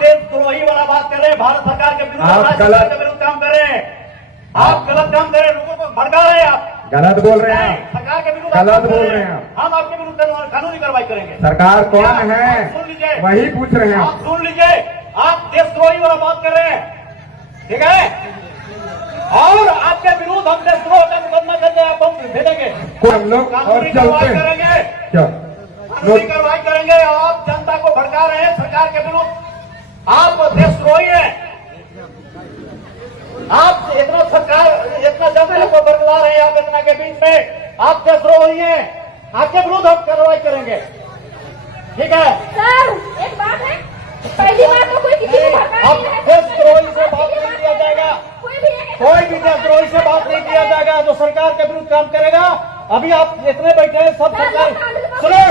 देशद्रोही वाला बात कर रहे हैं, भारत सरकार के विरुद्ध, आप सरकार के विरुद्ध काम कर रहे हैं, आप गलत काम कर रहे हैं, लोगों को भड़का रहे हैं, आप गलत बोल रहे हैं, सरकार के विरुद्ध गलत बोल रहे हैं। हम आपके विरुद्ध कानूनी कार्रवाई करेंगे। सरकार कौन है सुन लीजिए, वही पूछ रहे हैं। आप सुन लीजिए, आप देशद्रोही वाला बात कर रहे हैं, ठीक है, और आपके विरुद्ध हम देशद्रोह का मुकदमा करते हैं, आप हम भेजेंगे, हम लोग और कानूनी चलते कार्रवाई हैं करेंगे, क्या कानूनी कार्रवाई करेंगे। आप जनता को भड़का रहे हैं सरकार के विरुद्ध, आप देशद्रोही हैं, आप इतना सरकार इतना जनता को बरगला रहे हैं, आप इतना के बीच में आप देशद्रोही हैं, आपके विरुद्ध हम कार्रवाई करेंगे, ठीक है। सर एक बात है, पहली बात तो कोई किसी को भड़का अब नहीं है, देशद्रोही से बात नहीं किया जाएगा, कोई भी देशद्रोही से बात नहीं किया जाएगा जो सरकार के विरुद्ध काम करेगा। अभी आप जितने बैठे हैं सब सरकार सुने,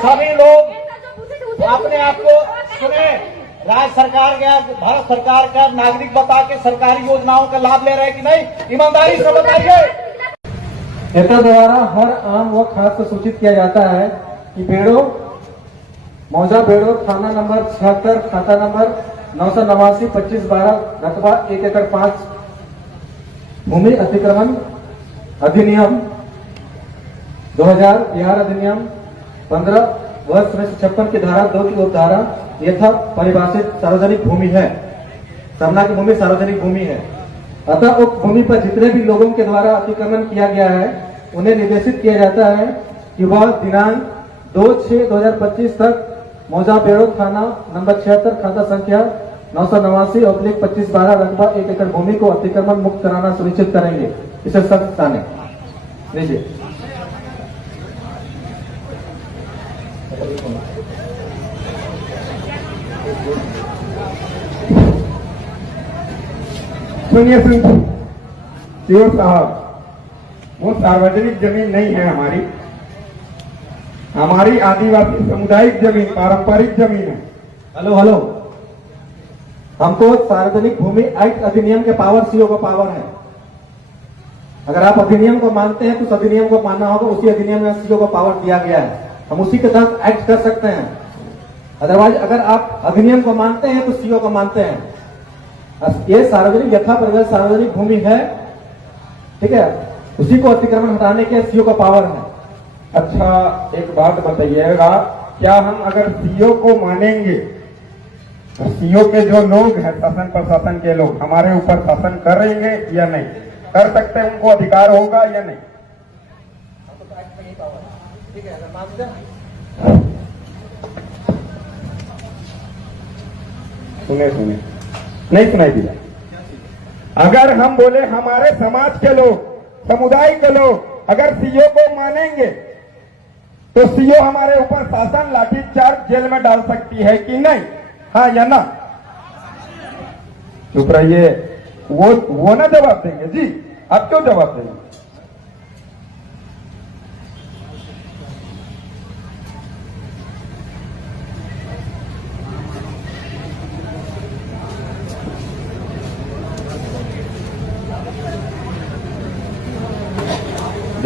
सभी लोग अपने आप को सुने, राज्य सरकार का भारत सरकार का नागरिक बता के सरकारी योजनाओं का लाभ ले रहे हैं कि नहीं, ईमानदारी से बताइए। नेता द्वारा हर आम व खास को सूचित किया जाता है कि बेड़ो मौजा बेड़ो थाना नंबर 76 खाता नंबर 989 2512 रकबा 1 एकड़ 5 भूमि अतिक्रमण अधिनियम 2000 बिहार अधिनियम 15 वर्ष 56 की धारा 2 की उपधारा यथा परिभाषित सार्वजनिक भूमि है। सरना की भूमि सार्वजनिक भूमि है, अतः उक्त भूमि पर जितने भी लोगों के द्वारा अतिक्रमण किया गया है उन्हें निर्देशित किया जाता है कि वह दिनांक 2/6/2025 तक मौजा बेड़ो थाना नंबर 76 खाता संख्या 989/2512 रकबा 1 एकड़ भूमि को अतिक्रमण मुक्त कराना सुनिश्चित करेंगे। इसे सख्त ताने लीजिए। सुनिए सीओ साहब, वो सार्वजनिक जमीन नहीं है हमारी आदिवासी सामुदायिक जमीन, पारंपरिक जमीन है। हेलो, हमको सार्वजनिक भूमि एक्ट अधिनियम के पावर सीओ का पावर है। अगर आप अधिनियम को मानते हैं तो उस अधिनियम को मानना होगा, उसी अधिनियम में सीओ को पावर दिया गया है, हम उसी के तहत एक्ट कर सकते हैं। अदरवाइज अगर आप अधिनियम को मानते हैं तो सीओ को मानते हैं। ये सार्वजनिक यथा परिभाषित सार्वजनिक भूमि है, ठीक है, उसी को अतिक्रमण हटाने के सीओ का पावर है। अच्छा एक बात बताइएगा, क्या हम अगर सीओ को मानेंगे तो सीओ के जो लोग हैं शासन प्रशासन के लोग हमारे ऊपर शासन करेंगे या नहीं कर सकते, उनको अधिकार होगा या नहीं? सुने नहीं सुनाई दिया। अगर हम बोले हमारे समाज के लोग समुदाय के लोग अगर सीओ को मानेंगे तो सीओ हमारे ऊपर शासन लाठीचार्ज जेल में डाल सकती है कि नहीं, हाँ या ना? चुप रहिए, वो ना जवाब देंगे जी, आप क्यों जवाब देंगे?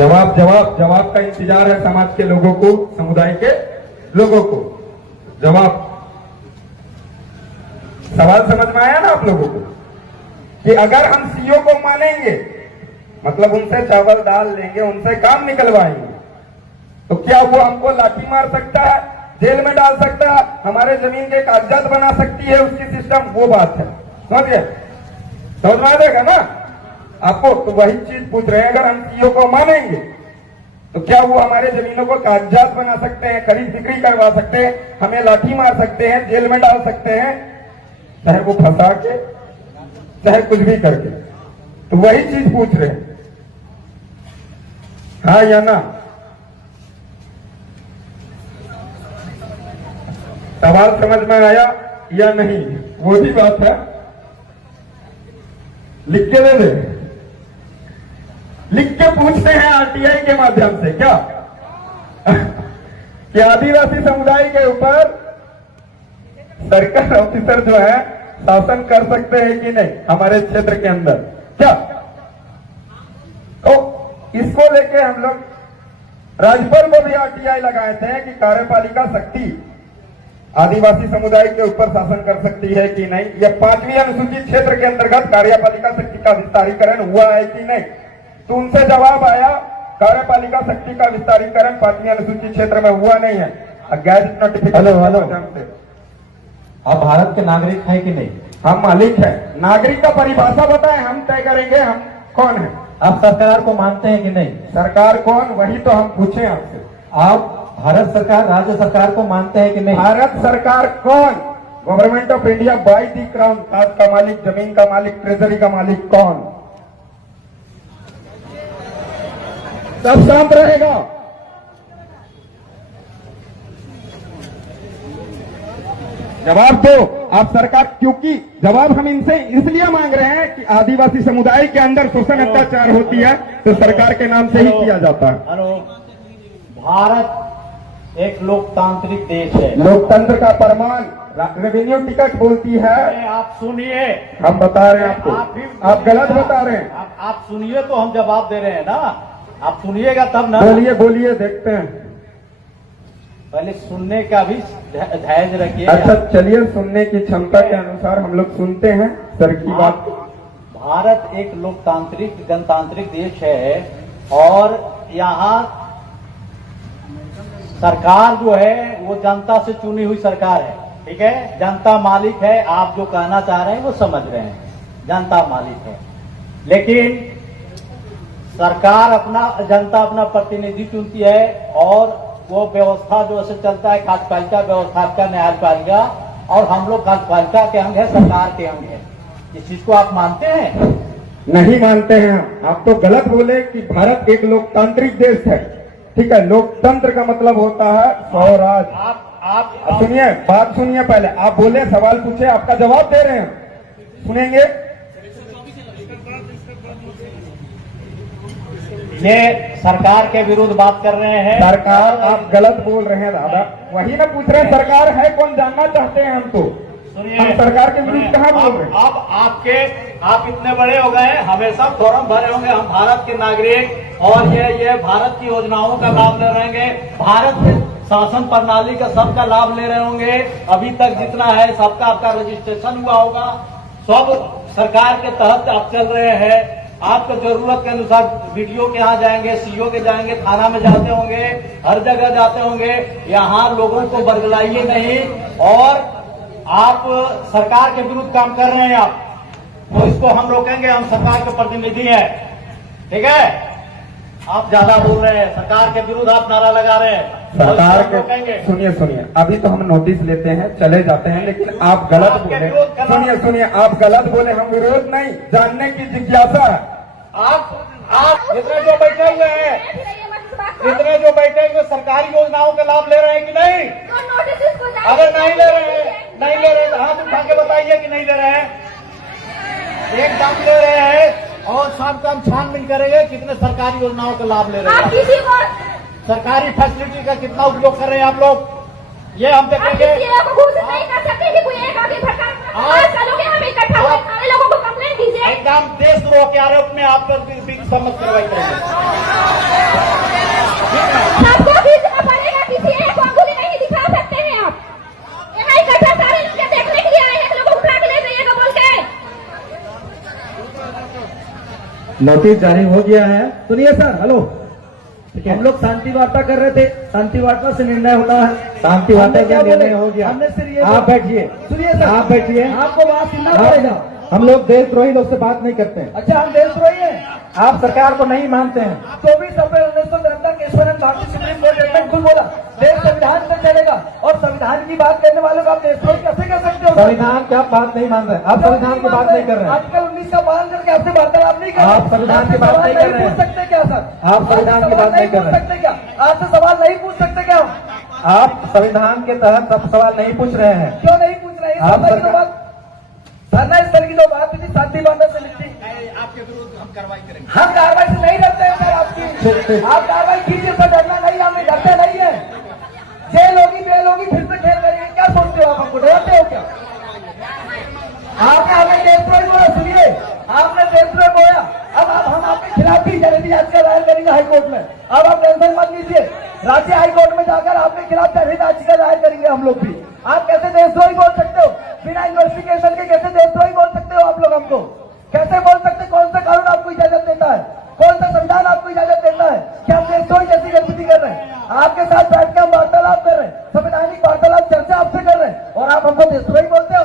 जवाब का इंतजार है समाज के लोगों को, समुदाय के लोगों को। जवाब, सवाल समझ में आया ना आप लोगों को कि अगर हम सीओ को मानेंगे मतलब उनसे चावल दाल लेंगे, उनसे काम निकलवाएंगे, तो क्या वो हमको लाठी मार सकता है, जेल में डाल सकता है, हमारे जमीन के कागजात बना सकती है उसकी सिस्टम? वो बात है, समझ में आ जाएगा ना आपको? तो वही चीज पूछ रहे हैं, अगर हम सीओ को मानेंगे तो क्या वो हमारे जमीनों को कागजात बना सकते हैं, खरीद बिक्री करवा सकते हैं, हमें लाठी मार सकते हैं, जेल में डाल सकते हैं, चाहे वो फंसा के चाहे कुछ भी करके? तो वही चीज पूछ रहे हैं, हाँ या ना? सवाल समझ में आया या नहीं? वो भी बात है, लिख के दे दे, लिख के पूछते हैं आरटीआई के माध्यम से क्या कि आदिवासी समुदाय के ऊपर सरकार ऑफिसर जो है शासन कर सकते हैं कि नहीं हमारे क्षेत्र के अंदर क्या? तो इसको लेके हम लोग राज्यपाल को भी आरटीआई लगाए थे कि कार्यपालिका शक्ति आदिवासी समुदाय के ऊपर शासन कर सकती है कि नहीं, या 5वीं अनुसूचित क्षेत्र के अंतर्गत कार्यपालिका शक्ति का विस्तारीकरण हुआ है कि नहीं। तो उनसे जवाब आया कार्यपालिका शक्ति का विस्तारीकरण 5वीं अनुसूचित क्षेत्र में हुआ नहीं है। Gadget notification hello. से आप भारत के नागरिक हैं कि नहीं? हम मालिक है। नागरिक का परिभाषा बताएं, हम तय करेंगे हम कौन है। आप सरकार को मानते हैं कि नहीं? सरकार कौन, वही तो हम पूछे आपसे। आप भारत सरकार, राज्य सरकार को मानते हैं कि नहीं? भारत सरकार कौन? Government of India by the crown, ताज का मालिक, जमीन का मालिक, ट्रेजरी का मालिक कौन? सब शांत रहेगा। जवाब दो आप सरकार, क्योंकि जवाब हम इनसे इसलिए मांग रहे हैं कि आदिवासी समुदाय के अंदर शोषण अत्याचार होती है तो सरकार के नाम से ही किया जाता है। हेलो, भारत एक लोकतांत्रिक देश है। लोकतंत्र का प्रमाण रेवेन्यू टिकट बोलती है। आप सुनिए, हम बता रहे हैं आपको, आप गलत बता रहे हैं। आप सुनिए तो हम जवाब दे रहे हैं ना, आप सुनिएगा तब ना। बोलिए बोलिए, देखते हैं। पहले सुनने का भी धैर्य रखिए। अच्छा चलिए, सुनने की क्षमता के अनुसार हम लोग सुनते हैं सर की बात। भारत एक लोकतांत्रिक गणतांत्रिक देश है और यहाँ सरकार जो है वो जनता से चुनी हुई सरकार है। ठीक है, जनता मालिक है। आप जो कहना चाह रहे हैं वो समझ रहे हैं, जनता मालिक है। लेकिन सरकार जनता अपना प्रतिनिधि चुनती है और वो व्यवस्था जो ऐसे चलता है, कार्यपालिका व्यवस्था, न्यायपालिका, और हम लोग कार्यपालिका के अंग है, सरकार के अंग है। इस चीज को आप मानते हैं? नहीं मानते हैं। आप तो गलत बोले कि भारत एक लोकतांत्रिक देश है। ठीक है, लोकतंत्र का मतलब होता है स्वराज। आप सुनिए, बात सुनिए। पहले आप बोले, सवाल पूछे, आपका जवाब दे रहे हैं, सुनेंगे। ये सरकार के विरुद्ध बात कर रहे हैं। सरकार, आप गलत बोल रहे हैं दादा। वही ना पूछ रहे हैं, सरकार है कौन, जानना चाहते हैं हम तो। सुनिए, हम सरकार के विरुद्ध कहाँ बोल रहे हैं? अब आप इतने बड़े हो गए, हमेशा फॉर्म भरे होंगे, हम भारत के नागरिक और ये भारत की योजनाओं का लाभ ले रहेंगे, भारत के शासन प्रणाली का सबका लाभ ले रहे होंगे। अभी तक जितना है सबका आपका रजिस्ट्रेशन हुआ होगा, सब सरकार के तहत आप चल रहे हैं। आपको जरूरत के अनुसार वीडियो के यहाँ जाएंगे, सीओ के जाएंगे, थाना में जाते होंगे, हर जगह जाते होंगे। यहाँ लोगों को बरगलाइए नहीं, और आप सरकार के विरुद्ध काम कर रहे हैं आप, तो इसको हम रोकेंगे। हम सरकार के प्रतिनिधि हैं, ठीक है? आप ज्यादा बोल रहे हैं, सरकार के विरुद्ध आप नारा लगा रहे हैं, सरकार तो के, सुनिए सुनिए, अभी तो हम नोटिस लेते हैं, चले जाते हैं, लेकिन आप गलत बोले। सुनिए सुनिए, आप गलत बोले। हम विरोध नहीं, जानने की जिज्ञासा है। आप इतने जो बैठे हुए हैं, इतने जो बैठे हुए सरकारी योजनाओं का लाभ ले रहे हैं कि नहीं? अगर नहीं ले रहे हैं तो हाथ उठा के बताइए कि नहीं ले रहे हैं। एकदम ले रहे हैं, और सबका हम छानबीन करेंगे कितने सरकारी योजनाओं का लाभ ले रहे हैं, सरकारी फैसिलिटी का कितना उपयोग कर रहे हैं आप लोग, ये हम देखेंगे। एकदम देशद्रोह के आरोप में आप पर समझ कार्रवाई करेंगे। सबको खींचना पड़ेगा, किसी एक को अंगुली नहीं दिखा सकते हैं आप। यहाँ इकट्ठा सारे लोग देखने के लिए आए हैं, लोगों को उठा के ले जाइएगा बोल के। नोटिस जारी हो गया है। सुनिए सर, हेलो, हम लोग शांति वार्ता कर रहे थे, शांति वार्ता से निर्णय होता है। शांति वार्ता का निर्णय हो गया। हमने सिर्फ आप बैठिए, सुनिए सर, आप बैठिए, आपको बात सुनना पड़ेगा। हम लोग देशद्रोही लोग से बात नहीं करते हैं। अच्छा, हम देशद्रोही हैं? आप सरकार को नहीं मानते हैं। 24 अप्रैल 1973 के ईश्वरन भारतीय सुप्रीम कोर्ट जजमेंट खुद बोला, देश संविधान से चलेगा, और संविधान की बात करने वालों को आप देशद्रोही कैसे कर सकते हो? संविधान की आप बात नहीं मान रहे, आप संविधान की बात नहीं कर रहे हैं। आर्टिकल 19 का पालन करके आपसे वार्तालाप नहीं कर रहे, आप संविधान की बात नहीं कर रहे हैं। पूछ सकते क्या सर? आप संविधान की बात नहीं कर रहे क्या? आपसे सवाल नहीं पूछ सकते क्या? आप संविधान के तहत सब सवाल नहीं पूछ रहे हैं। क्यों नहीं पूछ रहे हैं? आप धरना इस तरह की जो बात थी, शांति वार्ता से लिखती, आपके विरुद्ध हम कार्रवाई करेंगे। हम कार्रवाई से नहीं डरते हैं सर आपकी। आप कार्रवाई कीजिए सर, डरना नहीं, हमें डरते नहीं है। जेल होगी, बेल होगी, फिर से खेल करेंगे, क्या सोचते हो आप? हमको डरते हो क्या? आपने हमें देशद्रोही बोला, सुनिए, आपने देशद्रोही बोला। अब हम आपके खिलाफ भी जनहित याचिका दायर करेंगे हाईकोर्ट में। अब आप टेंशन मत लीजिए, राज्य हाईकोर्ट में जाकर आपके खिलाफ जनहित याचिका दायर करेंगे हम लोग भी। आप कैसे देशद्रोही बोल सकते हो? बिना इन्वेस्टिगेशन के कैसे देशद्रोही बोल सकते हो आप लोग हमको? कैसे बोल सकते? कौन सा कानून आपको इजाजत देता है? कौन सा संविधान आपको इजाजत देता है कि हम देशद्रोही जैसी गतिविधि कर रहे हैं? आपके साथ बैठ के हम वार्तालाप कर रहे हैं, संवैधानिक वार्तालाप चर्चा आपसे कर रहे हैं, और आप हमको देशद्रोही बोलते हो?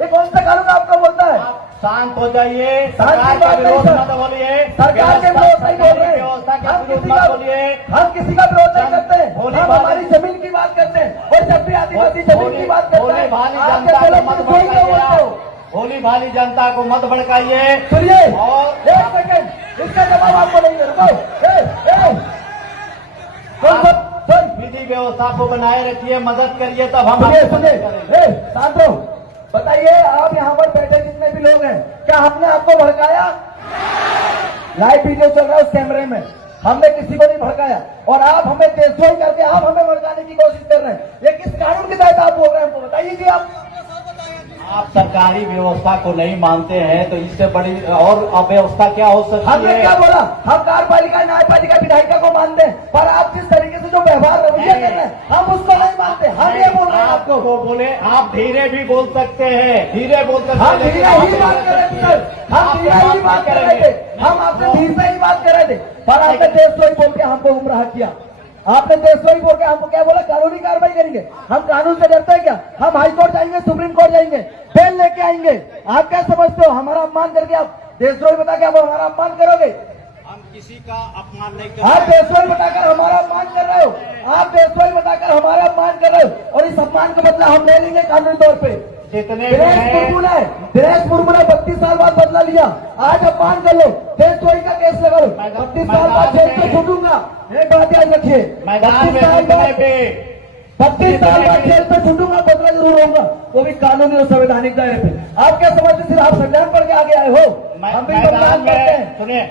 ये कौन सा कानून आपको बोलता है? शांत हो जाइए, शांति सरकार बात के नहीं विरोध सर। मत बोलिए, सरकार के विरोध नहीं बोल रहे हैं। व्यवस्था के हम विरोध किसी मत का बोलिए। विरोध नहीं करते हैं। भोली हम भाली- हमारी जमीन की बात करते हैं, और जब भी आदिवासी जमीन की बात करते भोली हैं भाली आपके जनता को लोग मत देशद्रोही क्यों भड़काइए बोलते हो? आप। भोली भाली जनता को मत भड़काइए। सुनिए, और एक सेकंड, इसका जवाब आपको नहीं दे रहा। कौन सा? सुन, विधि व्यवस्था को बनाए रखिए, मदद करिए, तब हम सुनिए आपकी सुनिए, मदद करेंगे। शांत रहो। बताइए, आप यहाँ पर बैठे जितने भी लोग हैं, क्या हमने आपको भड़काया? लाइव वीडियो चल रहा है उस कैमरे में, हमने किसी को नहीं भड़काया, और आप हमें देशद्रोही करके आप हमें भड़काने की कोशिश कर रहे हैं। ये किस कानून के तहत आप बोल रहे हैं, हमको बताइए जी। आप सरकारी व्यवस्था को नहीं मानते हैं तो इससे बड़ी और अव्यवस्था क्या हो सकती हमने है? क्या बोला? हम कार्यपालिका न्यायपालिका विधायिका को मानते हैं, पर आप जिस तरीके से जो व्यवहार रवैया कर रहे हैं, हम उसको नहीं मानते। हम ये बोल रहे हैं आपको। आपको बोले, आप धीरे भी बोल सकते हैं, धीरे बोल सकते हम हैं, धीरे ही बात कर रहे थे सर, हम धीरे ही बात कर रहे थे, हम आपसे धीरे से ही बात कर रहे थे, पर आपने देशद्रोही बोल के हमको गुमराह किया। आपने देशद्रोही बोल के हमको क्या बोला? कानूनी कार्रवाई करेंगे। हम कानून से डरते हैं क्या? हम हाई कोर्ट जाएंगे, सुप्रीम कोर्ट जाएंगे, बेल लेके आएंगे। आप क्या समझते हो? हमारा अपमान करके आप देशद्रोही बता के आप हमारा अपमान करोगे? हम किसी का अपमान नहीं आप करते। देशद्रोही बताकर हमारा अपमान कर रहे हो, आप देशद्रोही बताकर हमारा अपमान कर रहे हो, और इस अपमान का बदला हम ले लेंगे कानूनी तौर पे। जितने भी दिनेश हैं, मुर्मू ने 32 साल बाद बदला लिया। आज अपमान कर लो, देशद्रोही का केस लगा लो, 32 साल बाद जेल से छूटूंगा। एक बात याद रखिए, मैदान में 32 साल जितने बाद भी 32 साल बाद जेल से छूटूंगा, बदला जरूर होगा, वो भी कानूनी और संवैधानिक दायरे पे। आप क्या समझते? सिर्फ आप संविधान पढ़ के आगे आए हो? हम भी मैदान बदलाव करते में हैं। सुनिए,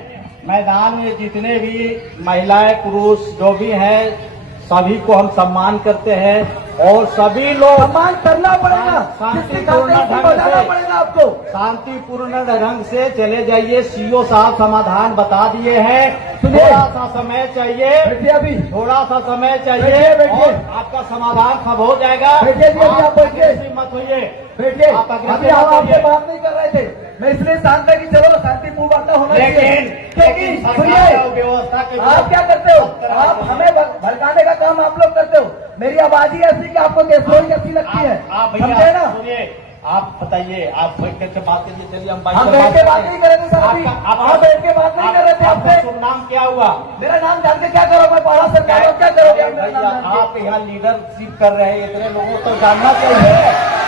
मैदान में जितने भी महिलाएं पुरुष जो भी हैं सभी को हम सम्मान करते हैं, और सभी लोग सम्मान करना पड़ेगा, जिसकी खातिर उसको बजाना पड़ेगा आपको। शांतिपूर्ण ढंग से चले जाइए। सीओ साहब समाधान बता दिए हैं, सुनिए। थोड़ा सा समय चाहिए, बैठिए अभी, थोड़ा सा समय चाहिए, बैठिए, बैठिए। और आपका समाधान सब हो जाएगा। बैठिए जी, अभी आप बैठिए। aggressive मत होइए। बैठिए। आप अग्रसर अभी हम मत आपसे होइए। बात नहीं कर रहे थे, मैं इसलिए शांत है कि चलो शांतिपूर्ण वार्ता होना चाहिए। क्योंकि लेकिन सुनिए, सरकार और व्यवस्था के आप क्या करते हो? आप हमें भड़काने का काम आप लोग करते हो। मेरी आवाज ही ऐसी कि आपको देशद्रोही कैसी लगती है, आप समझे भैया ना? सुनिए, आप बताइए, आप बैठ करके बात कीजिए। चलिए हम हम बैठ के बात नहीं कर रहे थे सर, अभी आप बैठ के बात नहीं कर रहे थे आपका आपसे। शुभ नाम क्या हुआ? मेरा नाम जान के क्या करोगे? पढ़ा सरकार क्या करोगे आप मेरा भैया, नाम जान के? आप यहाँ लीडरशिप कर रहे हैं, इतने लोगों को जानना चाहिए,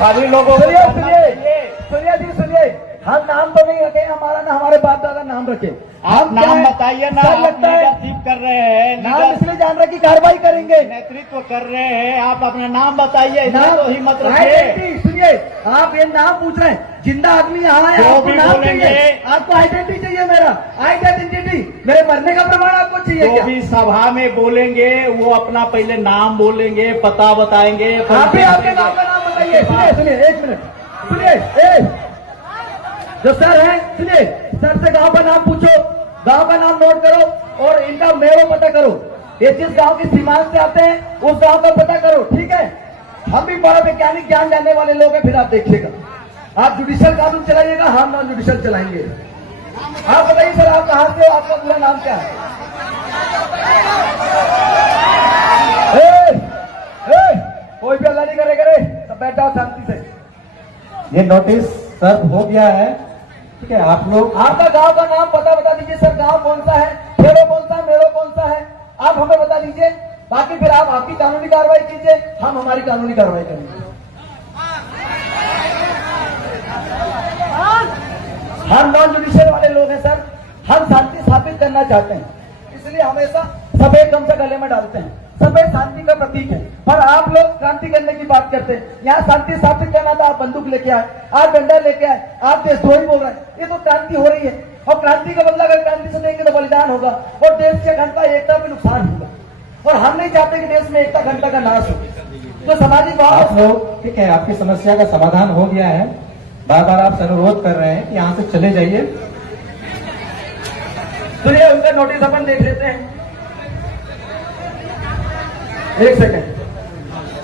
सभी लोगों को सुनिए जानना सुनिए चाहिए। सुनिए जी, सुनिए, हम नाम तो नहीं रखे, हमारा ना हमारे बाप दादा नाम रखे। आप क्या नाम है? बताइए ना, सर आप लगता है लीडरशिप कर रहे हैं, नाम इसलिए जान रहे कि कार्रवाई करेंगे। नेतृत्व कर रहे हैं, आप अपना नाम बताइए, इतना नाम तो हिम्मत रखिए। आइडेंटिटी, सुनिए, आप ये नाम पूछ रहे हैं, जिंदा आदमी यहाँ है, जो आपको भी नाम बोलेंगे। चाहिए, आपको आइडेंटिटी चाहिए। मेरा आइडेंटिटी, मेरे मरने का प्रमाण आपको चाहिए जो क्या? भी सभा में बोलेंगे वो अपना पहले नाम बोलेंगे, पता बताएंगे। आप भी आपके गाँव का नाम बताइए। सुनिए सुनिए, एक मिनट सुनिए, जो सर है, सुनिए, सर से गांव का नाम पूछो, गांव का नाम नोट करो, और इनका मेवा पता करो। ये जिस गांव की सीमांत से आते हैं उस गांव का पता करो, ठीक है? हम भी बड़ा वैज्ञानिक ज्ञान जानने वाले लोग हैं, फिर आप देखिएगा। आप जुडिशियल कानून चलाइएगा, हम नॉन जुडिशियल चलाएंगे। आप बताइए सर, आप कहाँ से हो? आपका पूरा नाम क्या है? कोई भी अल्लाह नहीं करे, सब बैठ जाओ शांति से। ये नोटिस सर्व हो गया है, ठीक है? आप लोग आपका गांव का नाम पता बता दीजिए सर, गांव कौन सा है, खेड़ो कौन सा है, मेड़ो कौन सा है, आप हमें बता दीजिए। बाकी फिर आप आपकी कानूनी कार्रवाई कीजिए, हम हमारी कानूनी कार्रवाई करेंगे। हम नॉन जुडिशियल वाले लोग हैं सर, हम शांति स्थापित करना चाहते हैं, इसलिए हमेशा सफेद गमछा गले में डालते हैं। सफेद शांति का प्रतीक है, पर आप लोग क्रांति करने की बात करते हैं। यहाँ शांति स्थापित करना था, आप बंदूक लेके आए, आप डंडा लेके आए, आप देशद्रोही बोल रहे हैं। ये तो क्रांति हो रही है, और क्रांति का बदला अगर क्रांति से देंगे तो बलिदान होगा, और देश की अखंडता एकता में नुकसान होगा, और हम नहीं चाहते कि देश में एकता अखंडता का नाश हो। तो सामाजिक आप भाव, लोग, ठीक है, आपकी समस्या का समाधान हो गया है। बार बार आपसे अनुरोध कर रहे हैं कि यहाँ से चले जाइए। सुनिए, उनका नोटिस अपन देख लेते हैं। एक सेकंड,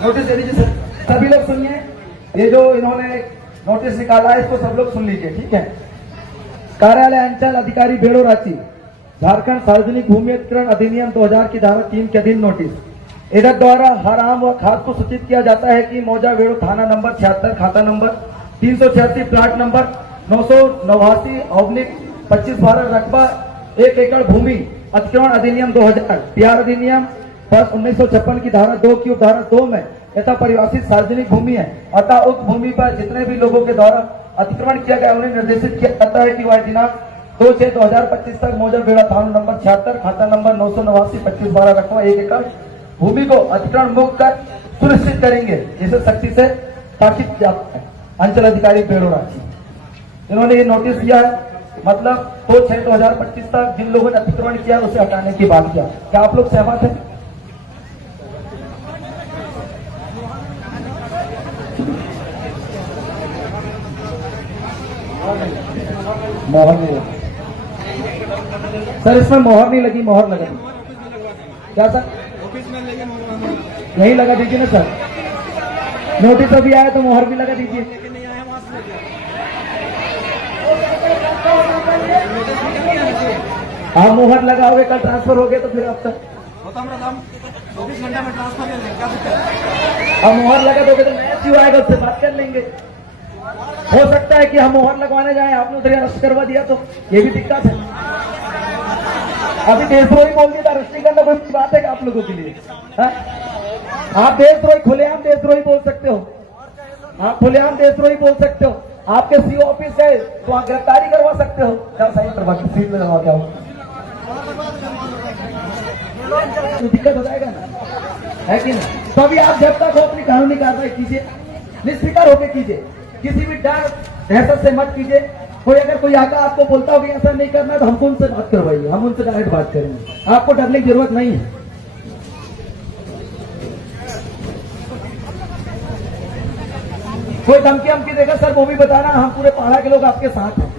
नोटिस दे दीजिए सर। सभी लोग सुनिए, ये जो इन्होंने नोटिस निकाला है इसको सब लोग सुन लीजिए, ठीक है। कार्यालय अंचल अधिकारी बेड़ो रांची, झारखंड सार्वजनिक भूमि अधिग्रहण अधिनियम 2000 की धारा 3 के अधीन नोटिस। इधर द्वारा हर आम व खास को सूचित किया जाता है कि मौजा बेड़ो थाना नंबर 76, खाता नंबर 386, प्लाट नंबर 989/25/12, रकबा 1 एकड़ भूमि अतिक्रमण अधिनियम 2000, बिहार अधिनियम 1956 की धारा 2 की उपधारा 2 में यथा परिभाषित सार्वजनिक भूमि है। अतः उक्त भूमि पर जितने भी लोगों के द्वारा अतिक्रमण किया गया उन्हें निर्देशित किया जाता है कि वह दिनांक 2/6/2025 तक मौजा बेड़ा थाना नंबर 76, खाता नंबर 989/25/12, रकबा 1 एकड़ भूमि को अतिक्रमण मुक्त कर सुनिश्चित करेंगे। इसे सख्ती से ताकीद किया जाता है। अंचल अधिकारी बेड़ो रांची, इन्होंने ये नोटिस दिया है, मतलब 2/6/2025 तक जिन लोगों ने अतिक्रमण किया उसे हटाने की बात किया। क्या आप लोग सहमत हैं? मोहर नहीं लगी सर, इसमें मोहर नहीं लगी, मोहर लगा दी। क्या सर? यही लगा दीजिए ना सर, नोटिस अभी आया तो मोहर भी लगा दीजिए। आप मोहर लगाओगे, कल ट्रांसफर हो गया तो फिर आप तक 24 घंटे में ट्रांसफर ले लेंगे। अब मोहर लगा दोगे तो नया क्यों आएगा, उससे बात कर लेंगे। हो सकता है कि हम मोहर लगवाने जाएं, आपने उधर अरेस्ट करवा दिया तो ये भी दिक्कत है। अभी देशद्रोही बोल दिया, अरेस्ट करना कोई बात है आप लोगों के लिए? हा? आप देशद्रोही, खुलेआम देशद्रोही बोल सकते हो, आप खुलेआम देशद्रोही बोल सकते हो। आपके सीओ ऑफिस गए तो आप गिरफ्तारी करवा सकते हो। क्या साइन करवा के सीट में लगा, क्या हो तो दिक्कत हो जाएगा ना, है कि नहीं? तो अभी आप जब तक हो अपनी कानूनी कार्रवाई कीजिए, निष्फिक्र होकर कीजिए, किसी भी डर दहशत से मत कीजिए। कोई अगर कोई आकर आपको बोलता हो कि ऐसा नहीं करना तो हमको उनसे बात करवाइए, हम उनसे डायरेक्ट बात करेंगे, आपको डरने की जरूरत नहीं है। कोई धमकी हमकी देगा सर वो भी बताना, हम पूरे पहाड़ा के लोग आपके साथ हैं।